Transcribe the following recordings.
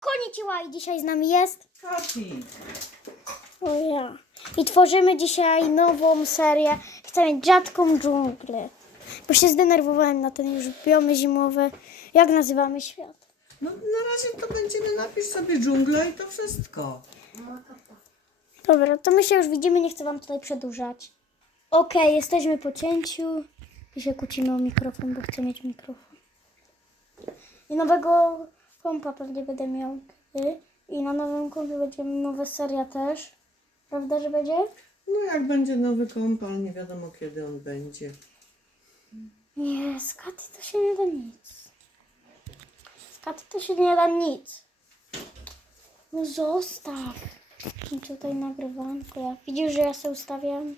Konnichiwa i dzisiaj z nami jest Kati, o ja. I tworzymy dzisiaj nową serię. Chcę mieć rzadką dżunglę. Bo się zdenerwowałem na ten już biomy zimowe. Jak nazywamy świat? no na razie to będziemy, napisz sobie dżungla i to wszystko. Dobra, to my się już widzimy, nie chcę wam tutaj przedłużać. Okej, jesteśmy po cięciu. I się kłócimy o mikrofon, bo chcę mieć mikrofon. I nowego kompa pewnie będę miał. kiedy. I na nowym kompie będzie nowa seria też. Prawda, że będzie? No jak będzie nowy kompal, nie wiadomo kiedy on będzie. Nie, z Katy to się nie da nic. Z Katy to się nie da nic. No zostaw. I tutaj nagrywanko. Ja. Widzisz, że ja sobie ustawiam?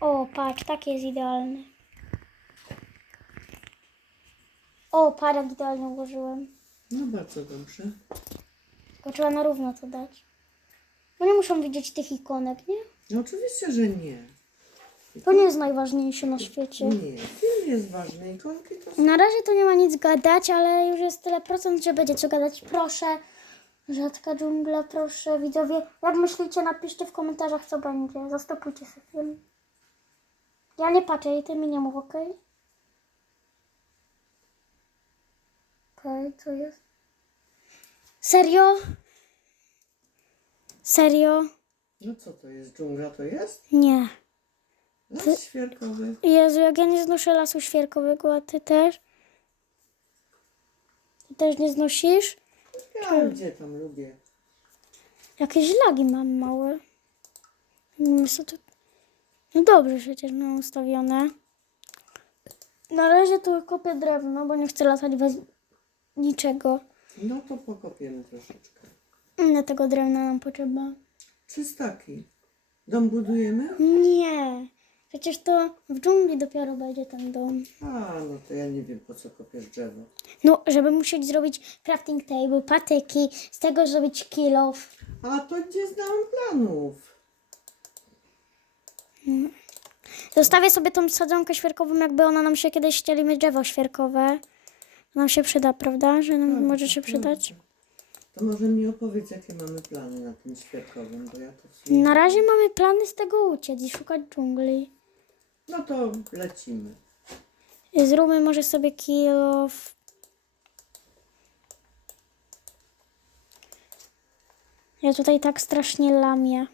O, patrz, taki jest idealny. O, parę idealnie ułożyłem. No bardzo dobrze. Tylko trzeba na równo to dać. Bo nie muszą widzieć tych ikonek, nie? No oczywiście, że nie. To nie jest najważniejsze na świecie. Nie, film jest ważny, ikonki to są... Na razie to nie ma nic gadać, ale już jest tyle procent, że będzie co gadać. Proszę, rzadka dżungla, proszę, widzowie. Jak myślicie, napiszcie w komentarzach, co będzie. Zastopujcie sobie film. Ja nie patrzę i ty mi nie mów, okej? Okej, co jest? Serio? Serio? No co to jest? Dżungla to jest? Nie. Las świerkowy. Jezu, jak ja nie znoszę lasu świerkowego, a ty też? Ty też nie znosisz? Ja gdzie tam lubię. Jakieś lagi mam małe. Co to... No dobrze przecież mam ustawione. Na razie tu kopię drewno, bo nie chcę latać bez niczego. No to pokopiemy troszeczkę. Ile tego drewna nam potrzeba? Trzy staki. Dom budujemy? Nie. Przecież to w dżungli dopiero będzie ten dom. A, no to ja nie wiem po co kopiesz drzewo. No, żeby musieć zrobić crafting table, patyki, z tego zrobić kill off. A to gdzie znałam planów? Zostawię sobie tą sadzonkę świerkową, jakby ona nam się kiedyś chcieli drzewo świerkowe. Nam się przyda, prawda? Że nam Tak, może się tak, przydać. To może mi opowiedz, jakie mamy plany na tym świerkowym, bo ja to w sumie... Na razie mamy plany z tego uciec i szukać dżungli. No to lecimy. Zróbmy może sobie kill off. Ja tutaj tak strasznie lamię.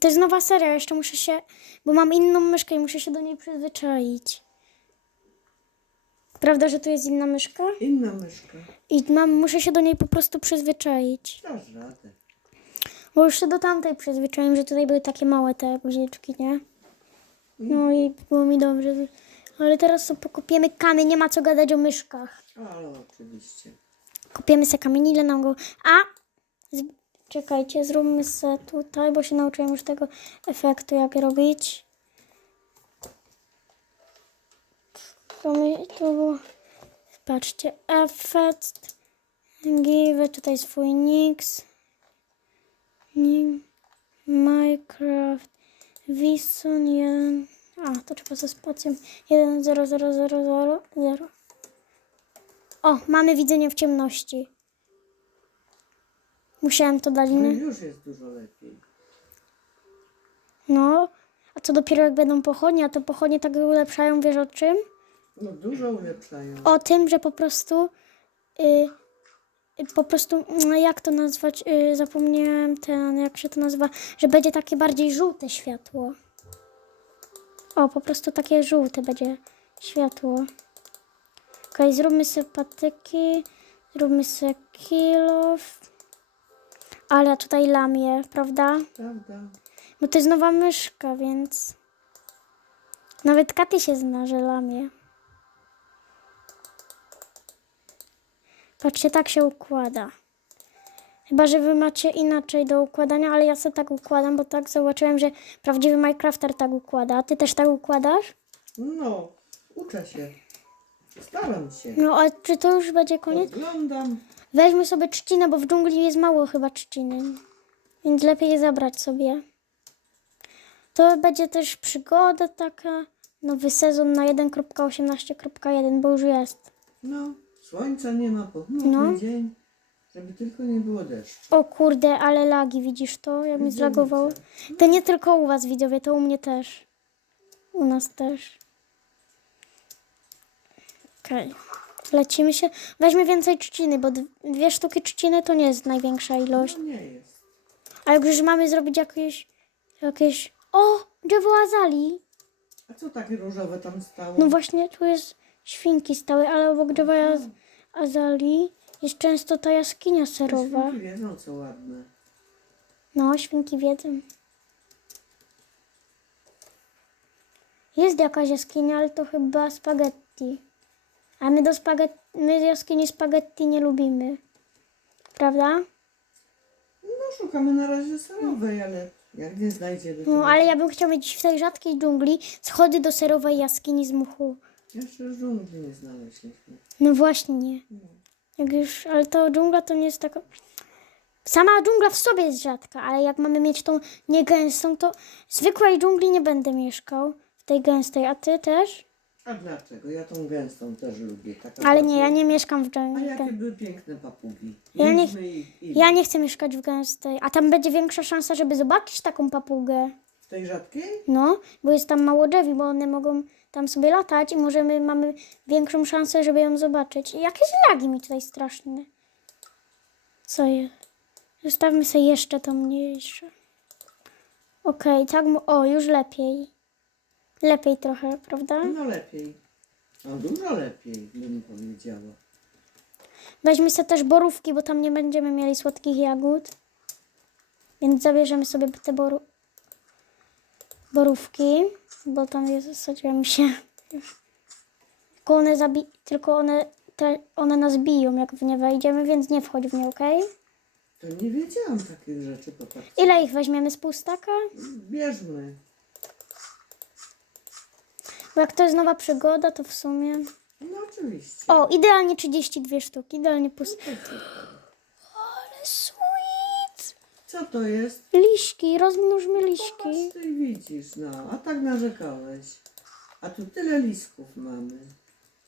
To jest nowa seria, jeszcze muszę się, bo mam inną myszkę i muszę się do niej przyzwyczaić. Prawda, że tu jest inna myszka? Inna myszka. I mam, muszę się do niej po prostu przyzwyczaić. Dasz radę. Bo już się do tamtej przyzwyczaiłem, że tutaj były takie małe te guziczki, nie? No i było mi dobrze. Ale teraz sobie pokopiemy kamień, nie ma co gadać o myszkach. Ale oczywiście. Kopiemy se kamień, ile nam go... A! Z... Czekajcie, zróbmy se tutaj, bo się nauczyłem już tego efektu, jak robić. To mi to było... Patrzcie, efekt. Give tutaj swój nix. Ni- Minecraft. Wison 1. A, to trzeba ze spacją. 1, 0, 0, 0, 0, 0. O, mamy widzenie w ciemności. Musiałem to dać. No już jest dużo lepiej. No, a co dopiero jak będą pochodnie, a te pochodnie tak ulepszają, wiesz o czym? No dużo ulepszają. O tym, że po prostu, y, po prostu, no jak to nazwać, y, zapomniałem ten, jak się to nazywa, że będzie takie bardziej żółte światło. O, po prostu takie żółte będzie światło. Okej, zróbmy sobie patyki, zróbmy sobie kill off. Ale ja tutaj lamię, prawda? Prawda? Bo to jest nowa myszka, więc... Nawet Katy się zna, że lamie. Patrzcie, tak się układa. Chyba, że wy macie inaczej do układania, ale ja sobie tak układam, bo tak zobaczyłem, że prawdziwy Minecrafter tak układa. A ty też tak układasz? No, uczę się. Staram się. No, a czy to już będzie koniec? Oglądam. Weźmy sobie trzcinę, bo w dżungli jest mało chyba trzciny. Więc lepiej je zabrać sobie. To będzie też przygoda taka. nowy sezon na 1.18.1, bo już jest. No, słońca nie ma, pochmurny No. dzień, żeby tylko nie było deszczu. O kurde, ale lagi, widzisz to? Jak mi zlagowało. To nie tylko u was widzowie, to u mnie też. U nas też. Okej. Lecimy się. Weźmy więcej trzciny, bo d- dwie sztuki trzciny to nie jest największa ilość. No nie jest. A jak już mamy zrobić jakieś... jakieś... O! Drzewo azali! A co takie różowe tam stało? No właśnie, tu jest świnki stałe, ale obok drzewa az- azali jest często ta jaskinia Te serowa. świnki wiedzą, co ładne. No, świnki wiedzą. Jest jakaś jaskinia, ale to chyba spaghetti. A my do spaghetti, my jaskini spaghetti nie lubimy. Prawda? No szukamy na razie serowej, ale jak nie znajdziemy, to No, ale ja bym chciał mieć w tej rzadkiej dżungli schody do serowej jaskini z muchu. Jeszcze dżungli nie znaleźliśmy. No właśnie nie. Jak już, ale to dżungla to nie jest taka... Sama dżungla w sobie jest rzadka, ale jak mamy mieć tą niegęstą, to w zwykłej dżungli nie będę mieszkał. W tej gęstej, a ty też? A dlaczego? Ja tą gęstą też lubię. Taka Ale nie, ja nie mieszkam w A dżungli. jakie były piękne papugi. Ja nie- Mieliśmy ich ile? Ja nie chcę mieszkać w gęstej, a tam będzie większa szansa, żeby zobaczyć taką papugę. W tej rzadkiej? No, bo jest tam mało drzewi, bo one mogą tam sobie latać i możemy, mamy większą szansę, żeby ją zobaczyć. I jakieś lagi mi tutaj straszne. Co jest? Zostawmy sobie jeszcze to mniejsze. Okej, tak, mu- o, już lepiej. Lepiej trochę, prawda? No lepiej. No dużo lepiej, bym powiedziała. Weźmy sobie też borówki, bo tam nie będziemy mieli słodkich jagód. Więc zabierzemy sobie te boru... borówki, bo tam je zasadziłem się. Tylko one, zabi... Tylko one, te... one nas biją, jak w nie wejdziemy, więc nie wchodź w nie, okej? To nie wiedziałam takich rzeczy, popatrz. Ile ich weźmiemy z pustaka? Bierzmy. Bo jak to jest nowa przygoda, to w sumie... No oczywiście. O, idealnie 32 sztuki, idealnie pust... To super. Co to jest? Liśki, rozmnóżmy liśki. Popatrz, ty widzisz, no. A tak narzekałeś. A tu tyle lisków mamy.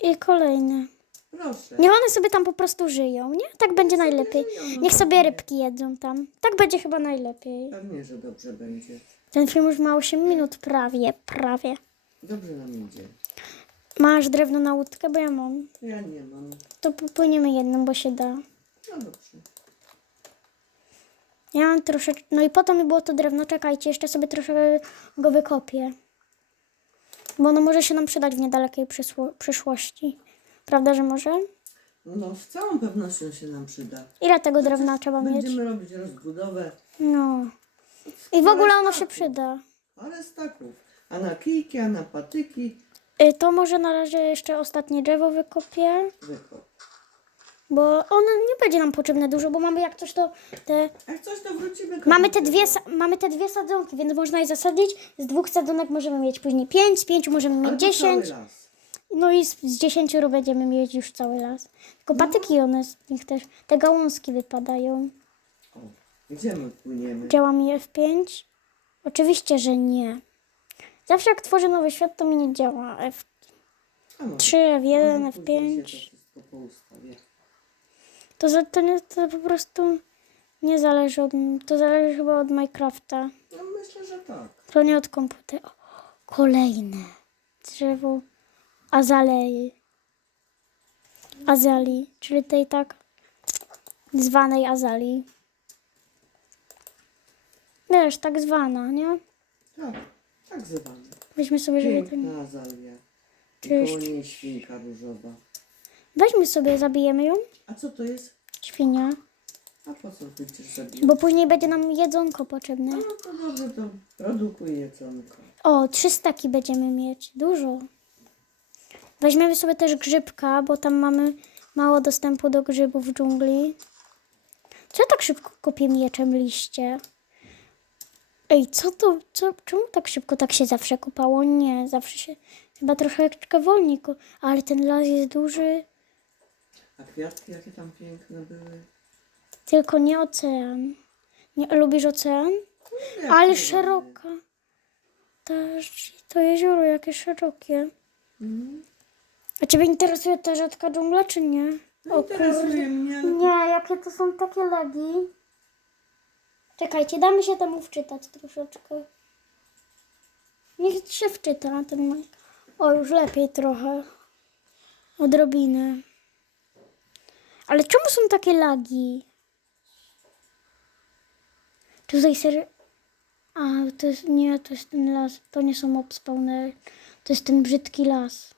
I kolejne. Proszę. Niech one sobie tam po prostu żyją, nie? Tak będzie najlepiej. żyją, no Niech sobie rybki jedzą tam. Tak będzie chyba najlepiej. Pewnie, że dobrze będzie. Ten film już ma 8 minut prawie, prawie. Dobrze nam idzie. Masz drewno na łódkę, bo ja mam. Ja nie mam. To popłyniemy jedną, bo się da. No dobrze. Ja mam troszeczkę... No i po to mi było to drewno. Czekajcie, jeszcze sobie troszkę go wykopię. Bo ono może się nam przydać w niedalekiej przyszłości. Prawda, że może? No z całą pewnością się nam przyda. Ile tego drewna trzeba mieć? Będziemy robić rozbudowę, No. I w ogóle ono się przyda. ale staków. A na kijki, a na patyki Y, To może na razie jeszcze ostatnie drzewo wykopię. wykop. Bo one nie będzie nam potrzebne dużo, bo mamy jak coś to te. Jak coś to wrócimy. Mamy te dwie, mamy te dwie sadzonki, więc można je zasadzić. Z dwóch sadzonek możemy mieć później pięć, z pięciu możemy mieć dziesięć. No i z, z dziesięciu będziemy mieć już cały las. Tylko patyki one z nich też. Te gałązki wypadają. O, gdzie my płyniemy? Działa mi F5? Oczywiście, że nie. Zawsze jak tworzę nowy świat, to mi nie działa. F3, A może- F1, może później F5. To za, to, nie, to po prostu nie zależy od. To zależy chyba od Minecrafta. No myślę, że tak. To nie od komputera. O, Kolejne drzewo azalei. Azali, czyli tej tak zwanej azali. Wiesz, tak zwana, nie? Tak, tak zwane. Weźmy sobie, nie... Piękna azalia. I Cześć. koło niej świnka różowa. Weźmy sobie, zabijemy ją, A co to jest? świnia, A po co chcesz zabijać? bo później będzie nam jedzonko potrzebne. No to dobrze, to produkuj jedzonko. O, trzy staki będziemy mieć. Dużo. Weźmiemy sobie też grzybka, bo tam mamy mało dostępu do grzybów w dżungli. Co ja tak szybko kopię mieczem liście? Ej, co to? Co, czemu tak szybko tak się zawsze kopało? Nie, zawsze się chyba troszeczkę wolniej. Ale ten las jest duży, A kwiatki jakie tam piękne były. tylko nie ocean. Nie lubisz ocean? Jak Ale nie szeroka. ta, to jezioro jakie szerokie. Mhm. A ciebie interesuje ta rzadka dżungla, czy nie? No, interesuje mnie, ale Nie, jakie to są takie lagi. Czekajcie, damy się temu wczytać troszeczkę. Niech się wczyta na ten mic. O, już lepiej trochę. Odrobinę. Ale czemu są takie lagi? Tutaj serio... A, to jest... Nie, to jest ten las. To nie są obspawnery. To jest ten brzydki las.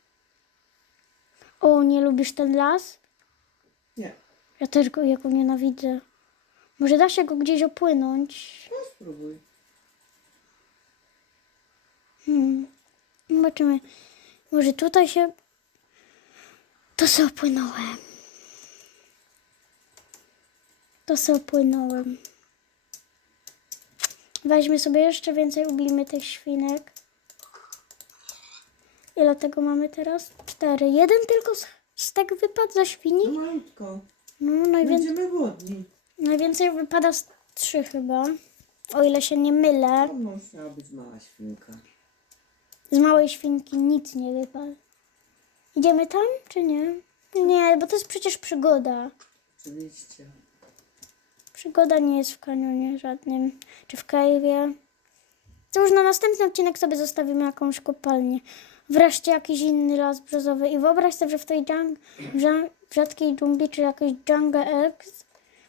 O, nie lubisz ten las? nie. Ja też go jego nienawidzę. Może da się go gdzieś opłynąć? No spróbuj. Hmm. Zobaczymy. Może tutaj się... To se opłynąłem. To se opłynąłem. Weźmy sobie jeszcze więcej, ubijmy tych świnek. Ile tego mamy teraz? Cztery. Jeden tylko z, z tego wypadł za No świni? malutko. No, najwięcej. Będziemy głodni. Najwięcej wypada z trzy chyba. O ile się nie mylę. To musiała być mała świnka. Z małej świnki nic nie wypada. Idziemy tam, czy nie? Nie, bo to jest przecież przygoda. Oczywiście. Przygoda nie jest w kanionie żadnym. Czy w cave'ie. To już na następny odcinek sobie zostawimy jakąś kopalnię. Wreszcie jakiś inny las brzozowy. I wyobraź sobie, że w tej dżung- rzadkiej dżungli, czy jakiejś jungle eggs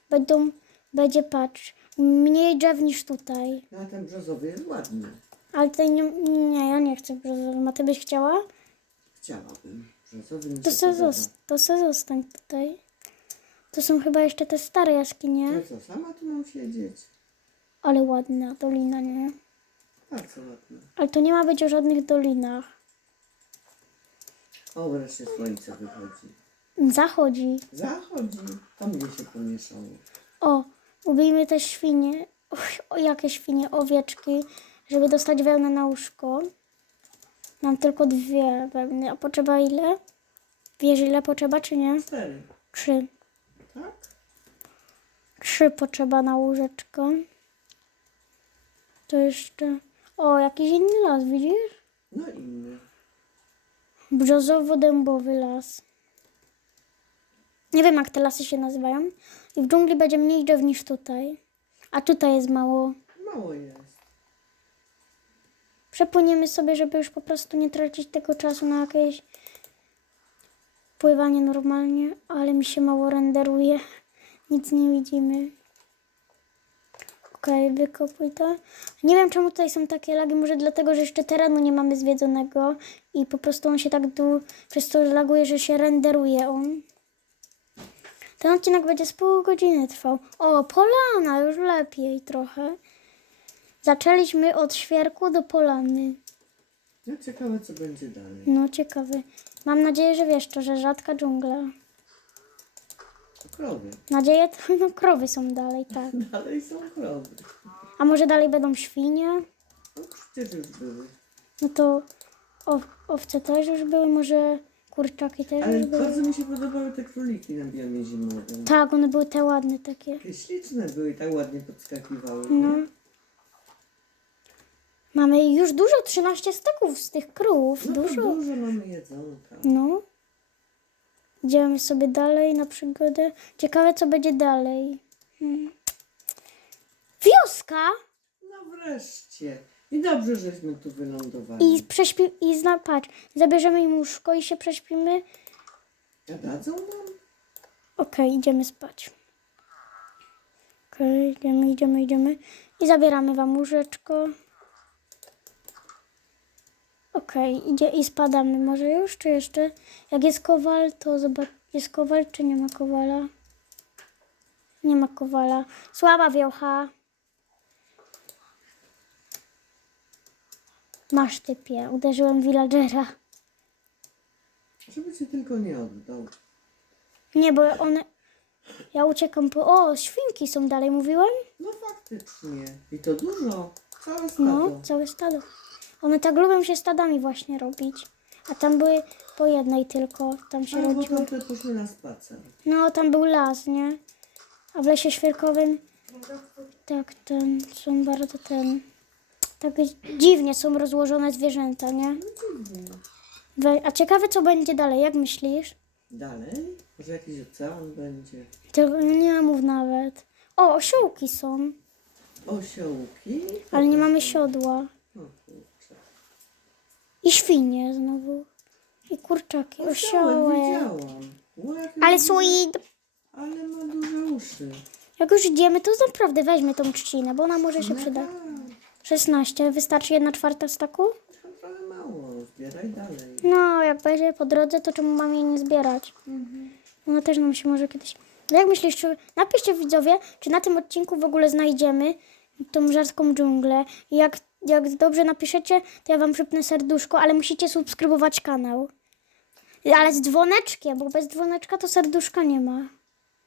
będą, będzie, patrz, mniej drzew niż tutaj. No a ten brzozowy jest ładny. Ale tutaj nie, nie ja nie chcę brzozowy. A ty byś chciała? Chciałabym. Brzozowy mi To się se, podoba. to se zostań tutaj. To są chyba jeszcze te stare jaskinie. To co, sama tu mam siedzieć? Ale ładna dolina, nie? Bardzo ładna. Ale to nie ma być o żadnych dolinach. O, wreszcie słońce wychodzi. Zachodzi. Zachodzi. To mnie się pomieszało. O, ubijmy te świnie. Uch, o, jakie świnie? Owieczki. Żeby dostać wełnę na łóżko. Mam tylko dwie wełny. A potrzeba ile? Wiesz ile potrzeba, czy nie? Cztery. Trzy. Tak? Trzy potrzeba na łóżeczko. To jeszcze... O, jakiś inny las, widzisz? No inny. Brzozowo-dębowy las. Nie wiem, jak te lasy się nazywają. I w dżungli będzie mniej drzew niż tutaj. A tutaj jest mało. Mało jest. Przepłyniemy sobie, żeby już po prostu nie tracić tego czasu na jakieś pływanie normalnie, ale mi się mało renderuje. Nic nie widzimy. Okej, wykopuj to. Nie wiem, czemu tutaj są takie lagi. Może dlatego, że jeszcze terenu nie mamy zwiedzonego i po prostu on się tak dół, przez to laguje, że się renderuje on. Ten odcinek będzie z pół godziny trwał. O, polana, już lepiej trochę. Zaczęliśmy od świerku do polany. No ciekawe, co będzie dalej. No ciekawy. Mam nadzieję, że wiesz to, że rzadka dżungla. Krowy. Nadzieję, to no krowy są dalej, tak. Dalej są krowy. A może dalej będą świnie? No przecież już były. No to ow- owce też już były, może kurczaki też Ale już były. bardzo mi się podobały te króliki na biomie zimowym. Tak, one były te ładne takie. Takie śliczne były i tak ładnie podskakiwały. No. nie? Mamy już dużo, 13 steków z tych krów. No to dużo. dużo mamy jedzonka. No. Idziemy sobie dalej na przygodę. Ciekawe, co będzie dalej. Hmm. Wioska! No wreszcie. I dobrze, żeśmy tu wylądowali. I prześpi... I zna... patrz, zabierzemy im łóżko i się prześpimy. A dadzą nam? Okej, idziemy spać. Okej, idziemy, idziemy, idziemy. I zabieramy wam łóżeczko. Okej, idzie i spadamy może już, czy jeszcze? Jak jest kowal, to zobacz, jest kowal, czy nie ma kowala? Nie ma kowala. Słaba wiocha. Masz typie, uderzyłem villagera. Żeby cię tylko nie oddał. Nie, bo one... Ja uciekam po... O, świnki są dalej, mówiłem? No faktycznie. I to dużo. Całe stado. No, całe stado. One tak lubią się stadami właśnie robić. A tam były po jednej tylko, tam się No, bo rodziły. tamte poszły na spacer. No, tam był las, nie? A w lesie świerkowym, tak, ten, są bardzo ten, Tak dziwnie są rozłożone zwierzęta, nie? We, a ciekawe, co będzie dalej, jak myślisz? Dalej? Może jakiś ocean będzie? Tylko nie mów nawet. O, osiołki są, Osiołki? ale nie mamy siodła. O kurczę. I świnie znowu. I kurczaki, Osiołek osiołek. widziałam. Jakie ma Ale duże- sweet. Ale ma duże uszy. Jak już idziemy, to naprawdę weźmy tą trzcinę, bo ona może się No przyda. tak, 16. Wystarczy jedna czwarta staku? to trochę mało. Zbieraj dalej. No, jak będzie po drodze, to czemu mam jej nie zbierać? Ona też nam się może kiedyś... No jak myślisz, czy... Napiszcie widzowie, czy na tym odcinku w ogóle znajdziemy tą rzadką dżunglę. I jak, jak dobrze napiszecie, to ja wam przypnę serduszko, ale musicie subskrybować kanał. Ale z dzwoneczkiem, bo bez dzwoneczka to serduszka nie ma.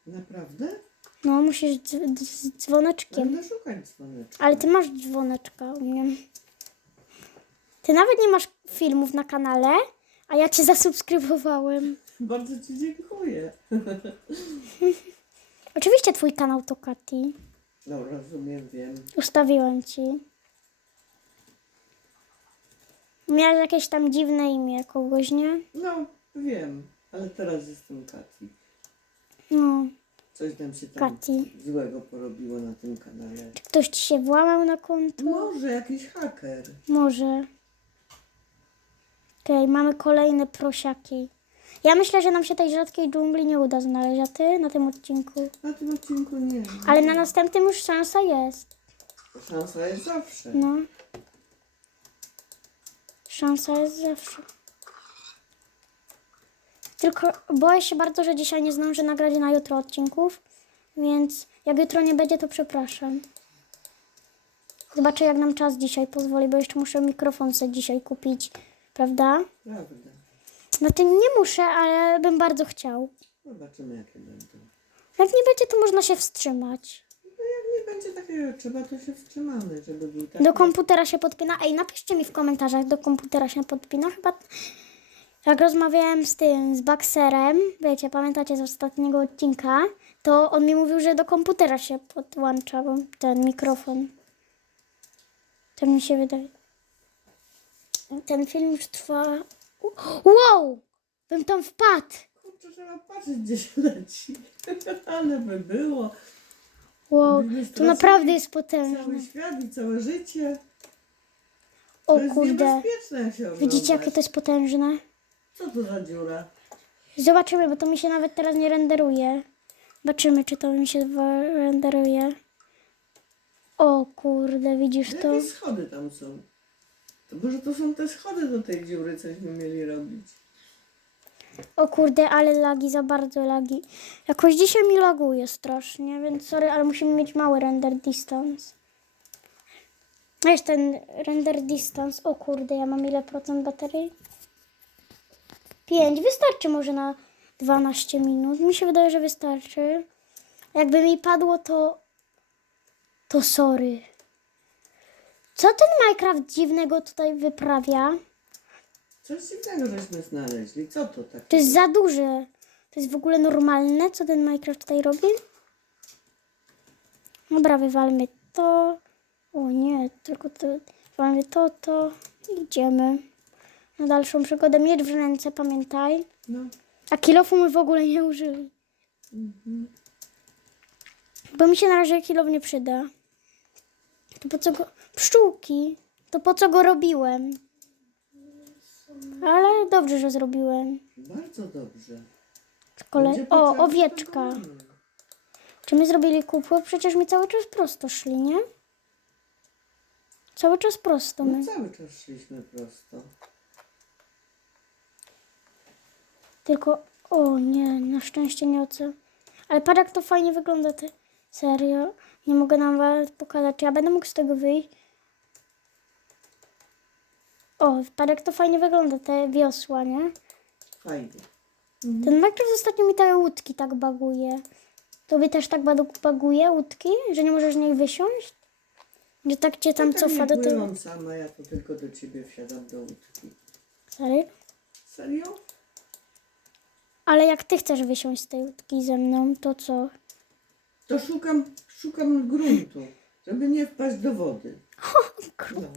Naprawdę? No, musisz dz- dz- z dzwoneczkiem. Będę szukać dzwoneczka. Ale ty masz dzwoneczka u mnie. Ty nawet nie masz filmów na kanale, a ja cię zasubskrybowałem. Bardzo Ci dziękuję. Oczywiście twój kanał to Kati. No rozumiem, wiem. Ustawiłem ci. Miałeś jakieś tam dziwne imię kogoś, nie? No, wiem. Ale teraz jestem Kati. No. Coś nam się tam Kati. złego porobiło na tym kanale. Czy ktoś ci się włamał na konto? Może jakiś haker. Może. Okej, mamy kolejne prosiaki. Ja myślę, że nam się tej rzadkiej dżungli nie uda znaleźć, a ty na tym odcinku. Na tym odcinku nie. Ale na następnym już szansa jest. Szansa jest zawsze. No. Szansa jest zawsze. Tylko boję się bardzo, że dzisiaj nie zdążę nagrać na jutro odcinków, więc jak jutro nie będzie, to przepraszam. Zobaczę, jak nam czas dzisiaj pozwoli, bo jeszcze muszę mikrofon sobie dzisiaj kupić, prawda? Prawda. No to nie muszę, ale bym bardzo chciał. Zobaczymy jakie będą. Jak nie będzie, to można się wstrzymać. Będzie takiego trzeba, to się wstrzymamy, żeby był taki. Do komputera się podpina. Ej, napiszcie mi w komentarzach, do komputera się podpina. Chyba jak rozmawiałem z tym, z Baxerem, wiecie, pamiętacie z ostatniego odcinka, to on mi mówił, że do komputera się podłącza bo ten mikrofon. To mi się wydaje. Ten film już trwa... Wow! Bym tam wpadł! Kurczę, trzeba patrzeć, gdzie się leci. Ale by było. Wow, to naprawdę jest potężne. Cały świat i całe życie. O To jest kurde. niebezpieczne, jak się ogląda. Widzicie, jakie to jest potężne? Co to za dziura? Zobaczymy, bo to mi się nawet teraz nie renderuje. Zobaczymy, czy to mi się wa- renderuje. O kurde, widzisz to? Jakie schody tam są? To może to są te schody do tej dziury, coś by mieli robić. O kurde, ale lagi, za bardzo lagi. Jakoś dzisiaj mi laguje strasznie, więc sorry, ale musimy mieć mały render distance. Weź ten render distance. O kurde, ja mam ile procent baterii? 5. Wystarczy może na 12 minut. Mi się wydaje, że wystarczy. Jakby mi padło, to... To sorry. Co ten Minecraft dziwnego tutaj wyprawia? Coś dziwnego żeśmy znaleźli. Co to takie? To jest za duże. To jest w ogóle normalne, co ten Minecraft tutaj robi? Dobra, wywalmy to. O nie, tylko to. Wywalmy to, to. Idziemy. Na dalszą przygodę. Miecz w ręce, pamiętaj. No. A kilofu my w ogóle nie użyli. Mhm. Bo mi się na razie kilof nie przyda. To po co go... Pszczółki. To po co go robiłem? Ale dobrze, że zrobiłem. Bardzo dobrze. Będzie O, owieczka. Czy my zrobili kupło? Przecież mi cały czas prosto szli, nie? Cały czas prosto my. No cały czas szliśmy prosto. Tylko, o nie, na szczęście nie ocę. Ale patrz jak to fajnie wygląda, ty. Serio. Nie mogę nam nawet pokazać, czy ja będę mógł z tego wyjść. O, jak to fajnie wygląda, te wiosła, nie? Fajnie. Ten Minecraft ostatnio mi te łódki tak baguje. Tobie też tak badu- baguje łódki, że nie możesz z niej wysiąść? Że tak cię tam Ja cofa nie do tyłu? pływam sama, ja to tylko do ciebie wsiadam do łódki. Serio? Serio? Ale jak ty chcesz wysiąść z tej łódki ze mną, to co? To szukam, szukam gruntu. Żeby nie wpaść do wody. No.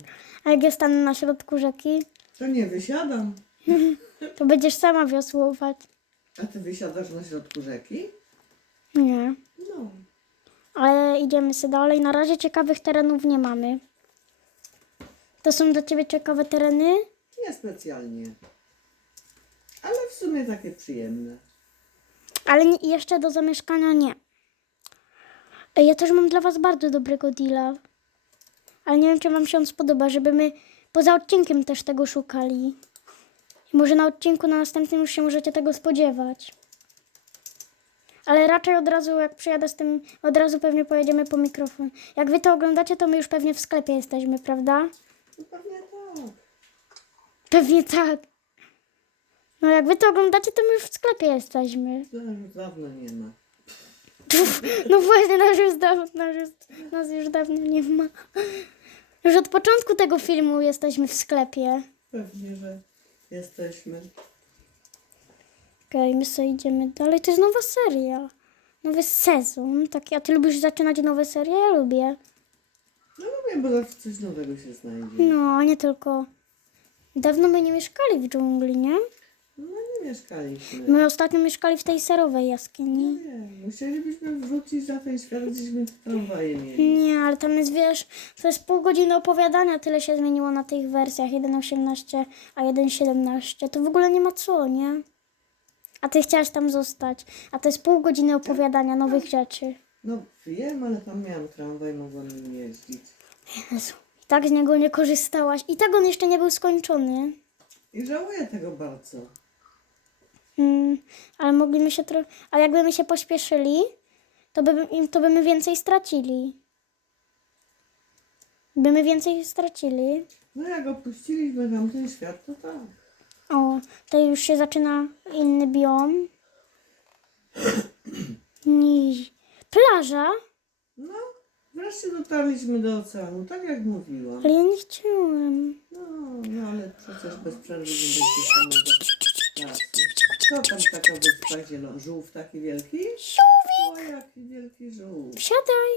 A jak ja stanę na środku rzeki, To nie wysiadam. to będziesz sama wiosłować. A ty wysiadasz na środku rzeki? Nie. No. Ale idziemy sobie dalej. Na razie ciekawych terenów nie mamy. To są dla ciebie ciekawe tereny? Nie specjalnie. Ale w sumie takie przyjemne. Ale nie, jeszcze do zamieszkania nie. Ej, Ja też mam dla was bardzo dobrego deala. Ale nie wiem, czy wam się on spodoba, żeby my poza odcinkiem też tego szukali. I może na odcinku na następnym już się możecie tego spodziewać. Ale raczej od razu, jak przyjadę z tym, od razu pewnie pojedziemy po mikrofon. Jak wy to oglądacie, to my już pewnie w sklepie jesteśmy, prawda? No pewnie tak. Pewnie tak. No jak wy to oglądacie, to my już w sklepie jesteśmy. Już dawno nie ma. No właśnie, nas już, dawno, nas, już, nas już dawno nie ma. Już od początku tego filmu jesteśmy w sklepie. Pewnie, że jesteśmy. Okej, my sobie idziemy dalej. To jest nowa seria. Nowy sezon. Taki, a ty lubisz zaczynać nowe serie? Ja lubię. No lubię, bo zawsze coś nowego się znajdzie. No, nie tylko. Dawno my nie mieszkali w dżungli, nie? No mieszkaliśmy. My ostatnio mieszkali w tej serowej No jaskini. nie, musielibyśmy wrócić za ten świat, gdzieśmy w tramwaje mieli. Nie, ale tam jest, wiesz, to jest pół godziny opowiadania, tyle się zmieniło na tych wersjach 1.18, a 1.17. To w ogóle nie ma co, nie? A ty chciałaś tam zostać, a to jest pół godziny opowiadania nowych rzeczy. No wiem, ale tam miałam tramwaj, mogłam nim jeździć. Jezu. I tak z niego nie korzystałaś. I tak on jeszcze nie był skończony. I żałuję tego bardzo. Mm, ale mogliśmy się trochę... A jakbyśmy się pośpieszyli, to by, to więcej stracili. By my więcej stracili. No jak opuściliśmy tamten świat, to tak. O, tutaj już się zaczyna inny biom. Niż. Plaża? No, wreszcie dotarliśmy do oceanu, tak jak mówiłam. Ale ja nie chciałem. No, no ale przecież bez przerwy będzie samego Co tam taka wyspa zielona? Żółw taki wielki? Żółwik! O, jaki wielki żółw. Wsiadaj!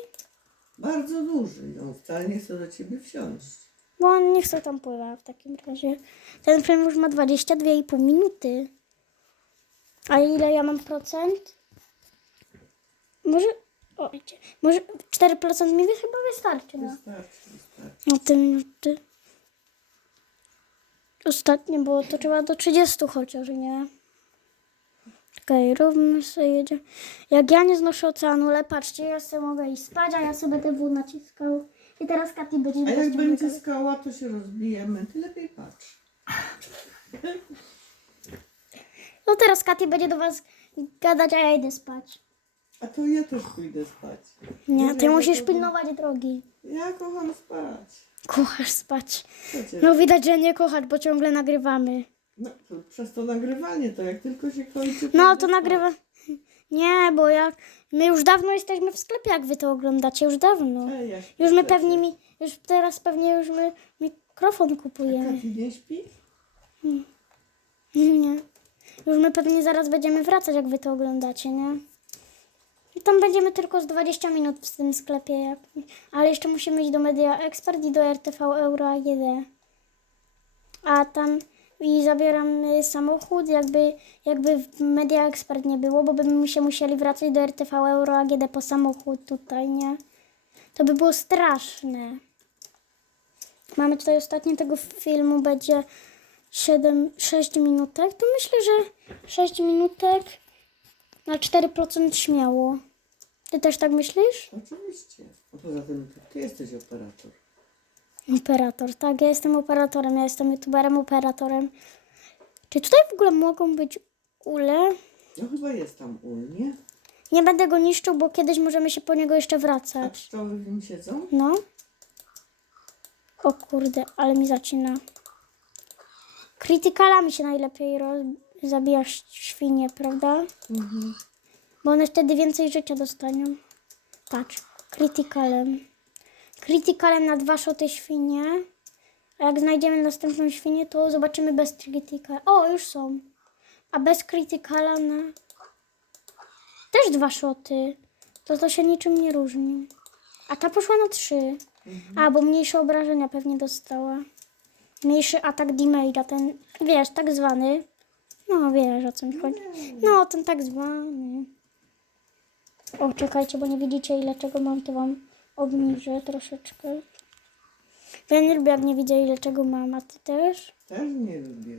Bardzo duży. On wcale nie chce do ciebie wsiąść. Bo on nie chce tam pływać w takim razie. Ten film już ma 22,5 minuty. A ile ja mam procent? Może. O, idzie. może 4% mi chyba wystarczy. No. Wystarczy, wystarczy. No te minuty. Ostatnie było to trzeba do 30 chociaż, nie? Okej, róbmy sobie jedzie. Jak ja nie znoszę oceanu, ale patrzcie, ja sobie mogę iść spać, a ja sobie będę W naciskał. I teraz Katy będzie A jak będzie skała, to się rozbijemy. Ty lepiej patrz. No teraz Katy będzie do was gadać, a ja idę spać. A to ja też pójdę spać. Nie, ty musisz pilnować drogi. Ja kocham spać. Kochasz spać. Przecież. No widać, że nie kochasz, bo ciągle nagrywamy. No, to przez to nagrywanie, to jak tylko się kończy. No to nagrywa. Nie, bo jak. My już dawno jesteśmy w sklepie, jak wy to oglądacie, już dawno. Ej, Już my pewnie mi. Już teraz pewnie już my mikrofon kupujemy. Katy nie śpi? Nie. Już my pewnie zaraz będziemy wracać, jak wy to oglądacie, nie? I tam będziemy tylko z 20 minut w tym sklepie. Ale jeszcze musimy iść do Media Expert i do RTV Euro AGD. A tam i zabieram y, samochód, jakby, jakby w Media Expert nie było, bo byśmy się musieli wracać do RTV Euro AGD po samochód tutaj, nie? To by było straszne. Mamy tutaj ostatnie tego filmu, będzie 7, 6 minutek, to myślę, że 6 minutek na 4% śmiało. Ty też tak myślisz? Oczywiście. A poza tym ty jesteś operator. Operator, tak, ja jestem operatorem, ja jestem youtuberem, operatorem. Czy tutaj w ogóle mogą być ule? No chyba jest tam ul, nie? Nie będę go niszczył, bo kiedyś możemy się po niego jeszcze A wracać. pszczoły w nim siedzą? No. O kurde, ale mi zacina. Krytykalami się najlepiej roz... zabija ś- świnie, prawda? Mhm. Bo one wtedy więcej życia dostanią. Patrz, krytykalem. Krytykalem na dwa szoty świnie. A jak znajdziemy następną świnię, to zobaczymy bez krytykala. O, już są. A bez krytykala na... Też dwa szoty. To to się niczym nie różni. A ta poszła na trzy. A, bo mniejsze obrażenia pewnie dostała. Mniejszy atak damage'a, ten, wiesz, tak zwany. No, wiesz o co mi chodzi. No, ten tak zwany. O, czekajcie, bo nie widzicie ile czego mam, to wam obniżę troszeczkę. Ja nie lubię, jak nie widzę ile czego mam, a ty też? Też nie lubię.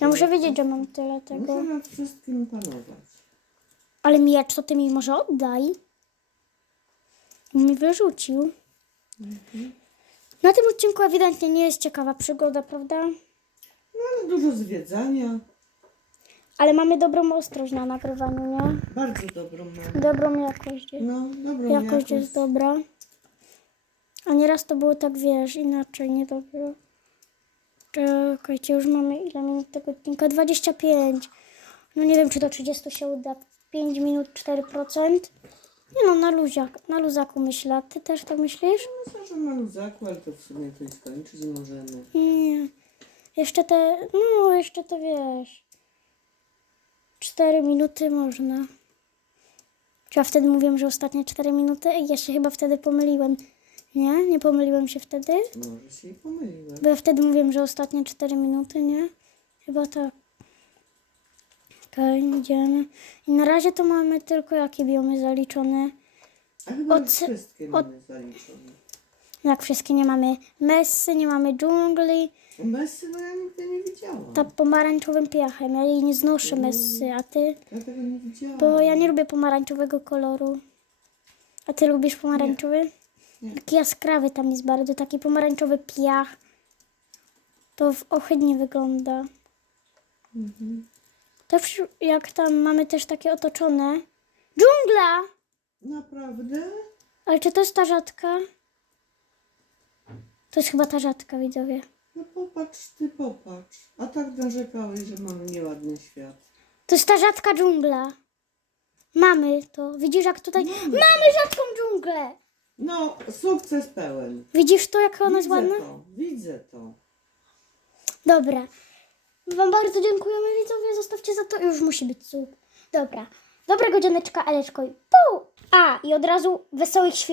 Ja muszę wiedzieć, że mam tyle tego. Muszę nad wszystkim panować. Ale miecz to ty mi może oddaj. Mi wyrzucił. Na tym odcinku ewidentnie nie jest ciekawa przygoda, prawda? No ale dużo zwiedzania. Ale mamy dobrą ostrość na nagrywaniu, nie? Bardzo dobrą mam. Dobrą jakość. jest. No, dobrą Jakość jakość. jest dobra. A nieraz to było tak, wiesz, inaczej, niedobrze. Czekajcie, już mamy ile minut tego odcinka? 25. No nie wiem, czy do 30 się uda. 5 minut 4%. Nie no, na luziak, na luzaku myślę. Ty też tak myślisz? Myślę, że na luzaku, ale to w sumie to i skończyć możemy. Nie. Jeszcze te, no jeszcze to wiesz. 4 minuty można. Czy ja wtedy mówiłem, że ostatnie 4 minuty? Ja się chyba wtedy pomyliłem. Nie? Nie pomyliłem się wtedy? Może się pomyliłem. Bo ja wtedy mówiłem, że ostatnie 4 minuty, nie? Chyba tak. Okej, idziemy. I na razie to mamy tylko jakie biomy zaliczone. A chyba Od- wszystkie od- mamy zaliczone. Jak wszystkie nie mamy messy, nie mamy dżungli. Messy no ja nigdy nie widziałam. Ta pomarańczowym piachem. Ja jej nie znoszę messy, a ty? Ja tego nie widziałam. Bo ja nie lubię pomarańczowego koloru. A ty lubisz pomarańczowy? Nie. Taki jaskrawy tam jest bardzo, taki pomarańczowy piach. To w- ohydnie wygląda. Mhm. To jak tam mamy też takie otoczone. Dżungla! Naprawdę? Ale czy to jest ta rzadka? To jest chyba ta rzadka, widzowie. No popatrz, ty popatrz. A tak narzekałeś, że mamy nieładny świat. To jest ta rzadka dżungla. Mamy to. Widzisz jak tutaj... Mamy rzadką dżunglę! No, sukces pełen. Widzisz to, jaka ona jest widzę ładna? to, widzę to. Dobra. Wam bardzo dziękujemy widzowie, zostawcie za to. Już musi być sub. Dobra. Dobrego dzioneczka, Eleczko i pół. A, i od razu wesołych świąt.